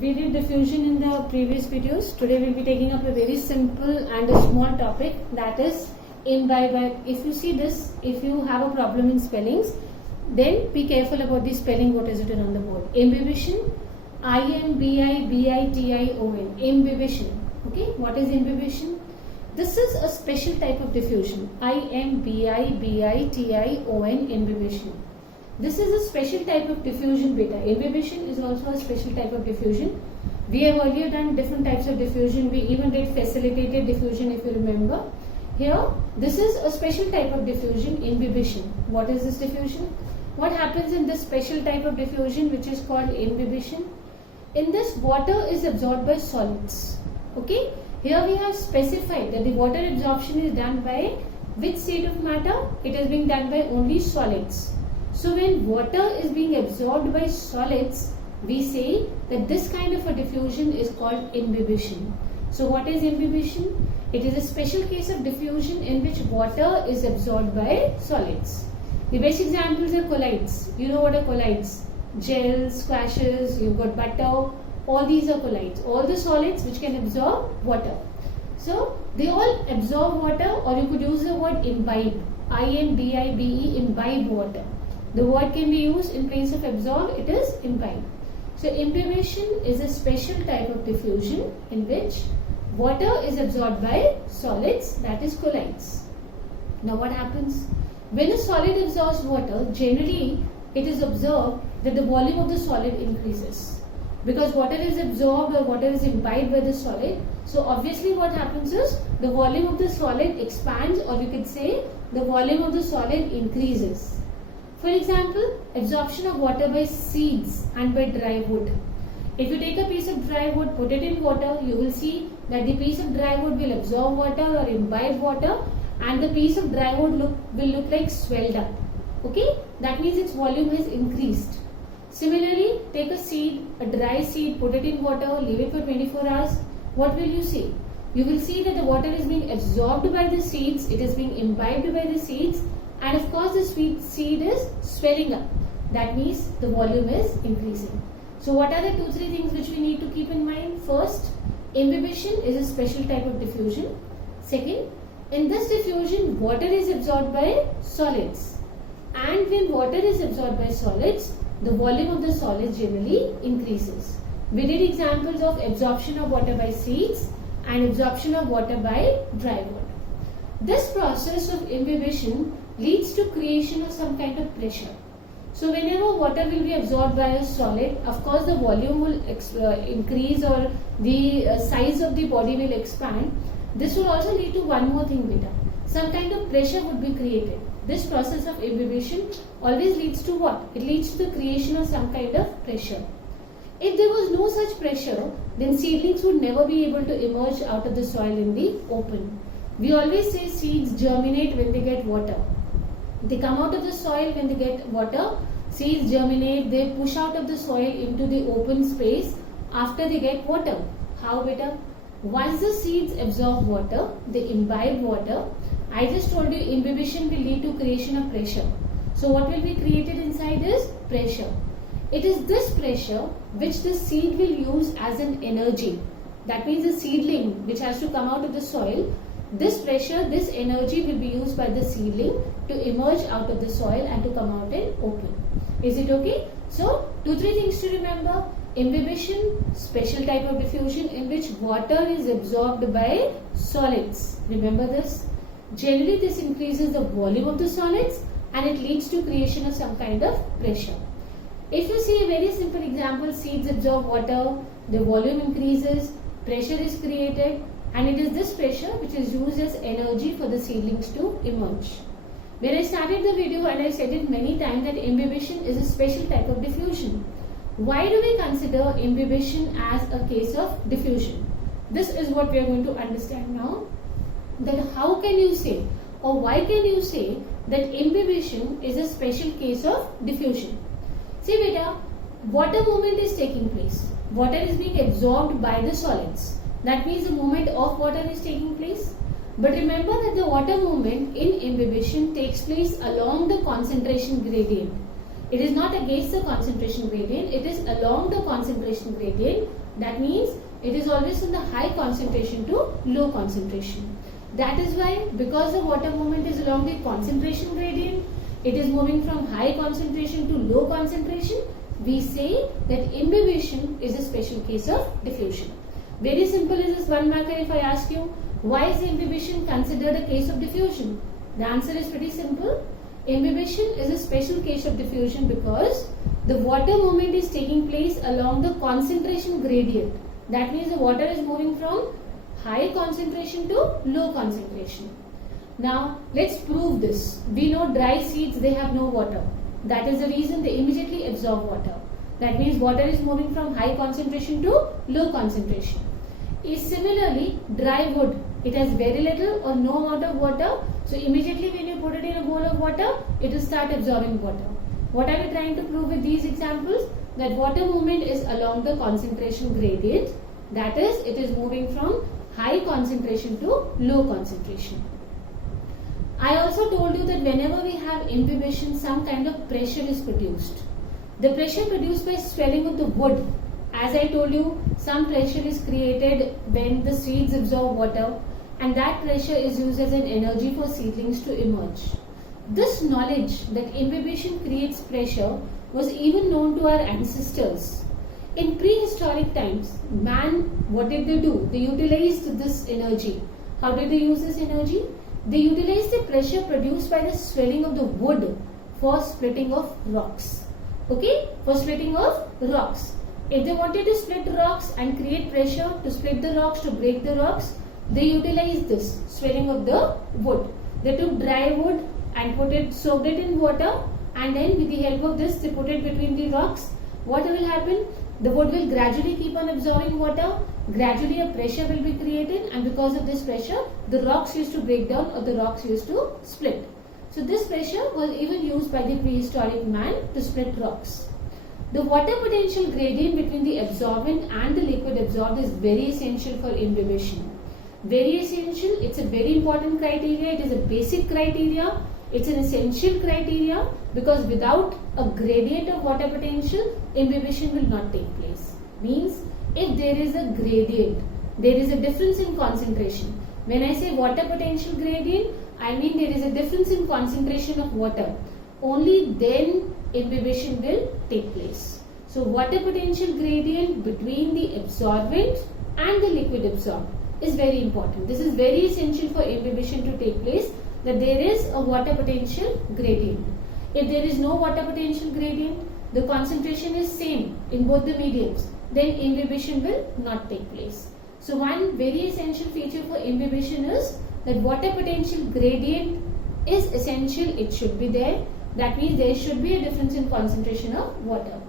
We did diffusion in the previous videos. Today we'll be taking up a very simple and a small topic, that is imbibe. If you see this, if you have a problem in spellings, then be careful about the spelling what is written on the board. Imbibition, I-M-B-I-B-I-T-I-O-N, imbibition. Okay, what is imbibition? This is a special type of diffusion. I-M-B-I-B-I-T-I-O-N, imbibition. This is a special type of diffusion beta. Imbibition is also a special type of diffusion. We have earlier done different types of diffusion. We even did facilitated diffusion, if you remember. Here, this is a special type of diffusion, imbibition. What is this diffusion? What happens in this special type of diffusion, which is called imbibition? In this, water is absorbed by solids. Okay? Here we have specified that the water absorption is done by which state of matter? It is being done by only solids. So when water is being absorbed by solids, we say that this kind of a diffusion is called imbibition. So what is imbibition? It is a special case of diffusion in which water is absorbed by solids. The best examples are colloids. You know what are colloids? Gels, squashes, you've got butter. All these are colloids. All the solids which can absorb water. So they all absorb water, or you could use the word imbibe. I-M-B-I-B-E, imbibe water. The word can be used in place of absorb, it is imbibe. So imbibition is a special type of diffusion in which water is absorbed by solids, that is colloids. Now what happens? When a solid absorbs water, generally it is observed that the volume of the solid increases. Because water is absorbed or water is imbibed by the solid, so obviously what happens is the volume of the solid expands, or you could say the volume of the solid increases. For example, absorption of water by seeds and by dry wood. If you take a piece of dry wood, put it in water, you will see that the piece of dry wood will absorb water or imbibe water, and the piece of dry wood will look like swelled up. Okay, that means its volume has increased. Similarly, take a seed, a dry seed, put it in water, leave it for 24 hours. What will you see? You will see that the water is being absorbed by the seeds, it is being imbibed by the seeds, and of course the seed is swelling up. That means the volume is increasing. So what are the 2-3 things which we need to keep in mind? First, imbibition is a special type of diffusion. Second, in this diffusion, water is absorbed by solids. And when water is absorbed by solids, the volume of the solids generally increases. We did examples of absorption of water by seeds and absorption of water by dry wood. This process of imbibition leads to creation of some kind of pressure. So whenever water will be absorbed by a solid, of course the volume will increase, or the size of the body will expand. This will also lead to one more thing, beta. Some kind of pressure would be created. This process of imbibition always leads to what? It leads to the creation of some kind of pressure. If there was no such pressure, then seedlings would never be able to emerge out of the soil in the open. We always say seeds germinate when they get water. They come out of the soil when they get water. Seeds germinate, they push out of the soil into the open space after they get water. How, beta? Once the seeds absorb water, they imbibe water. I just told you imbibition will lead to creation of pressure. So what will be created inside is pressure. It is this pressure which the seed will use as an energy. That means the seedling which has to come out of the soil, this pressure, this energy will be used by the seedling to emerge out of the soil and to come out in open. Is it okay? So 2-3 things to remember. Imbibition, special type of diffusion in which water is absorbed by solids. Remember this. Generally this increases the volume of the solids and it leads to creation of some kind of pressure. If you see a very simple example, seeds absorb water, the volume increases, pressure is created, and it is this pressure which is used as energy for the seedlings to emerge. When I started the video, and I said it many times, that imbibition is a special type of diffusion. Why do we consider imbibition as a case of diffusion? This is what we are going to understand now. That how can you say, or why can you say that imbibition is a special case of diffusion? See beta, water movement is taking place. Water is being absorbed by the solids. That means the movement of water is taking place. But remember that the water movement in imbibition takes place along the concentration gradient. It is not against the concentration gradient, it is along the concentration gradient That means it is always from the high concentration to low concentration. That is why, because the water movement is along the concentration gradient, it is moving from high concentration to low concentration, we say that imbibition is a special case of diffusion. Very simple is this one marker. If I ask you, why is imbibition considered a case of diffusion? The answer is pretty simple. Imbibition is a special case of diffusion because the water movement is taking place along the concentration gradient. That means the water is moving from high concentration to low concentration. Now let's prove this. We know dry seeds, they have no water. That is the reason they immediately absorb water. That means water is moving from high concentration to low concentration. Similarly, dry wood, it has very little or no amount of water. So immediately when you put it in a bowl of water, it will start absorbing water. What are we trying to prove with these examples? That water movement is along the concentration gradient. That is, it is moving from high concentration to low concentration. I also told you that whenever we have imbibition, some kind of pressure is produced. The pressure produced by swelling of the wood. As I told you, some pressure is created when the seeds absorb water, and that pressure is used as an energy for seedlings to emerge. This knowledge that imbibition creates pressure was even known to our ancestors. In prehistoric times, man, what did they do? They utilized this energy. How did they use this energy? They utilized the pressure produced by the swelling of the wood for splitting of rocks. Okay? For splitting of rocks. If they wanted to split rocks and create pressure to split the rocks, to break the rocks, they utilized this swelling of the wood. They took dry wood and soaked it in water, and then with the help of this they put it between the rocks. What will happen? The wood will gradually keep on absorbing water, gradually a pressure will be created, and because of this pressure, the rocks used to break down or the rocks used to split. So this pressure was even used by the prehistoric man to split rocks. The water potential gradient between the absorbent and the liquid absorbed is very essential for imbibition. Very essential, it's a very important criteria, it is a basic criteria, it's an essential criteria, because without a gradient of water potential, imbibition will not take place. Means, if there is a gradient, there is a difference in concentration. When I say water potential gradient, I mean there is a difference in concentration of water. Only then imbibition will take place. So water potential gradient between the absorbent and the liquid absorbed is very important. This is very essential for imbibition to take place, that there is a water potential gradient. If there is no water potential gradient, the concentration is same in both the mediums, then imbibition will not take place. So one very essential feature for imbibition is that water potential gradient is essential, it should be there. That means there should be a difference in concentration of water.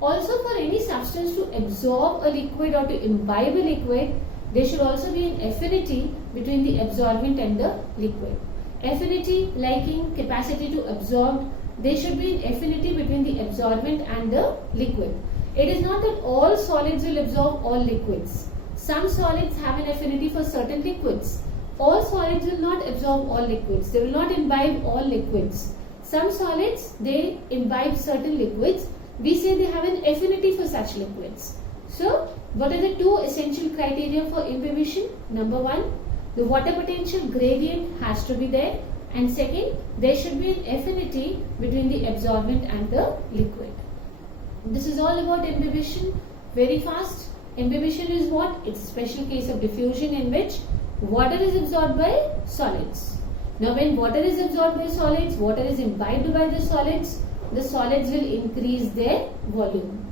Also, for any substance to absorb a liquid or to imbibe a liquid, there should also be an affinity between the absorbent and the liquid. Affinity, liking, capacity to absorb, there should be an affinity between the absorbent and the liquid. It is not that all solids will absorb all liquids. Some solids have an affinity for certain liquids. All solids will not absorb all liquids. They will not imbibe all liquids. Some solids, they imbibe certain liquids. We say they have an affinity for such liquids. So, what are the two essential criteria for imbibition? Number one, the water potential gradient has to be there. And second, there should be an affinity between the absorbent and the liquid. This is all about imbibition. Very fast. Imbibition is what? It's a special case of diffusion in which water is absorbed by solids. Now when water is absorbed by solids, water is imbibed by the solids will increase their volume.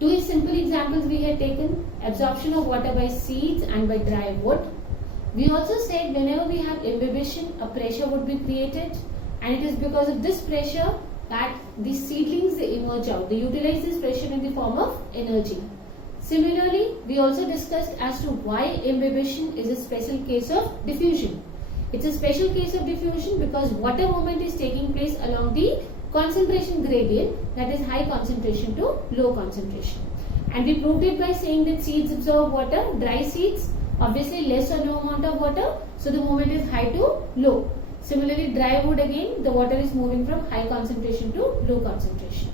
Two simple examples we had taken: absorption of water by seeds and by dry wood. We also said whenever we have imbibition, a pressure would be created, and it is because of this pressure that the seedlings, they emerge out. They utilize this pressure in the form of energy. Similarly, we also discussed as to why imbibition is a special case of diffusion. It's a special case of diffusion because water movement is taking place along the concentration gradient, that is high concentration to low concentration. And we proved it by saying that seeds absorb water, dry seeds, obviously less or no amount of water, so the movement is high to low. Similarly, dry wood, again, the water is moving from high concentration to low concentration.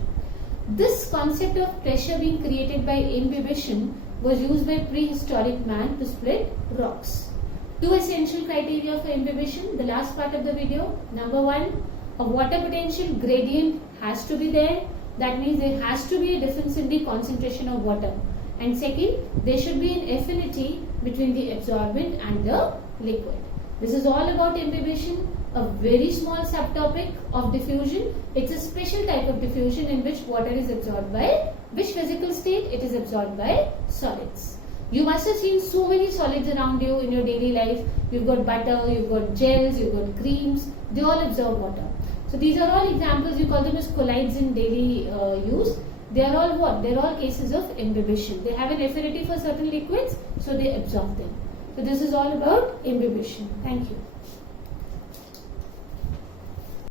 This concept of pressure being created by imbibition was used by prehistoric man to split rocks. Two essential criteria for imbibition, the last part of the video. Number one, a water potential gradient has to be there. That means there has to be a difference in the concentration of water. And second, there should be an affinity between the absorbent and the liquid. This is all about imbibition, a very small subtopic of diffusion. It's a special type of diffusion in which water is absorbed by which physical state? It is absorbed by solids. You must have seen so many solids around you in your daily life. You've got butter, you've got gels, you've got creams. They all absorb water. So these are all examples. You call them as colloids in daily use. They are all what? They are all cases of imbibition. They have an affinity for certain liquids, so they absorb them. So this is all about imbibition. Thank you.